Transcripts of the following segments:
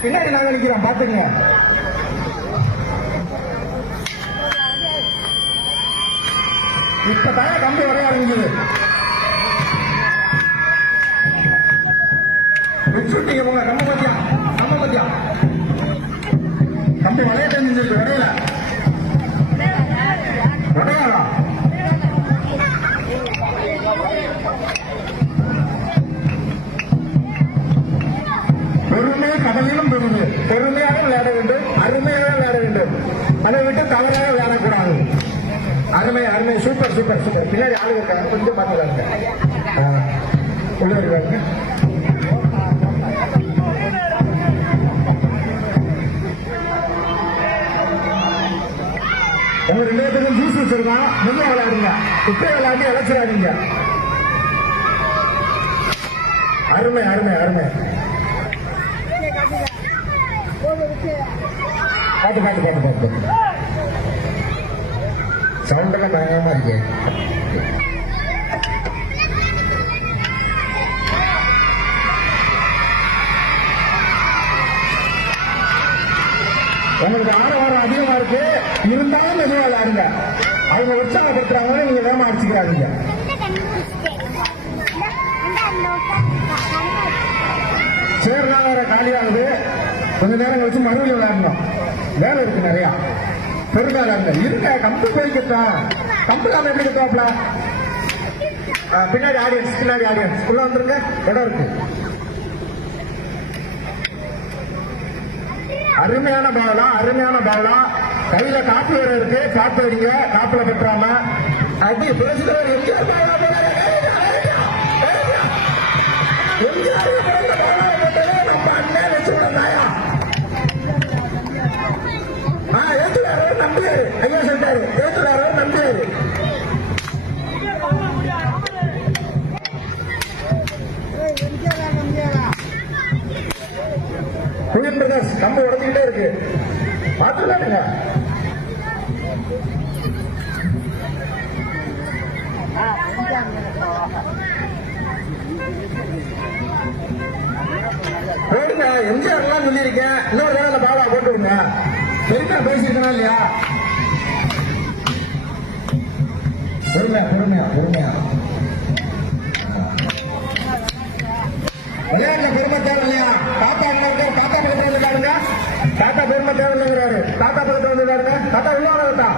பின்னாடி நாங்க நிக்கிறோம் பாத்துங்க இப்ப தானே கம்பி வரைய ஆரம்பிக்குது பெருமை கடலிலும் பெருமை பெருமையாக விளையாட வேண்டும் அருமையாக விளையாட வேண்டும். அதை விட்டு தவறாக விளையாடக்கூடாது. அருமை அருமை. Super super super. பின்னாடி ஆளு இருக்காங்க. கொஞ்சம் பார்த்துக்காங்க உள்ள இருக்காங்க உங்க ரெண்டு பேருக்கும் ஜூஸ் வச்சிருக்கோம் முன்ன விளையாடுங்க. இப்ப விளையாடி இழைச்சிடாதீங்க அருமை அருமை அருமை. பாத்து பாத்து பாத்து பாத்து சவுண்ட் எல்லாம் பயங்கரமா இருக்கு. உங்களுக்கு ஆரவாரம் அதிகமா இருக்கு. இருந்தாலும் மெதுவா ஆடுங்க அவங்க உற்சாகப்படுத்துறாங்க நீங்க வேகமா அடிச்சுக்கிறாதீங்க. சேர்லாம் வேற காலியாகுது. கொஞ்ச நேரம் கழிச்சு மறுபடியும் விளையாடணும் வேலை இருக்கு நிறைய. பெருமை விளையாடுங்க இருங்க கம்பு போய்கிட்டா கம்பு காலம் எப்படி கிட்டாப்ல பின்னாடி ஆடியன்ஸ் பின்னாடி ஆடியன்ஸ் உள்ள வந்துருங்க. இடம் இருக்கு. அருமையான பாவலா அருமையான பாவலா கையில காப்பு வேற இருக்கு. காப்பு அடிங்க. காப்புல பெற்றாம அடி பேசுகிறவர் எம்ஜிஆர் பாவலா ஏத்துறாரு ஐயா சொல்லிட்டாரு ஏத்துறாரு நம்பியாரு குயின் பிரதர்ஸ் கம்பு உடஞ்சுக்கிட்டே இருக்கு. பார்த்துக்காட்டுங்க போடுங்க. எம்ஜிஆர்லாம் சொல்லியிருக்கேன். இன்னொரு வேலை பாலா போட்டு விடுங்க. பெருமையா பேசியிருக்கனா இல்லையா? பொறுமையா பொறுமையா பொறுமையா. விளையாட்டுல பெருமை தேவை இல்லையா? தாத்தா இருக்காரு? தாத்தா பக்கத்துல வந்து பாருங்க தாத்தா பெருமை தேவை இல்லைங்கிறாரு. தாத்தா பக்கத்துல வந்து பாருங்க தாத்தா உள்ள வரட்டா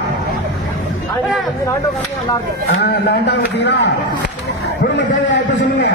இந்த ஆண்டா பார்த்தீங்களா பொறுமை தேவையா? இப்ப சொல்லுங்க?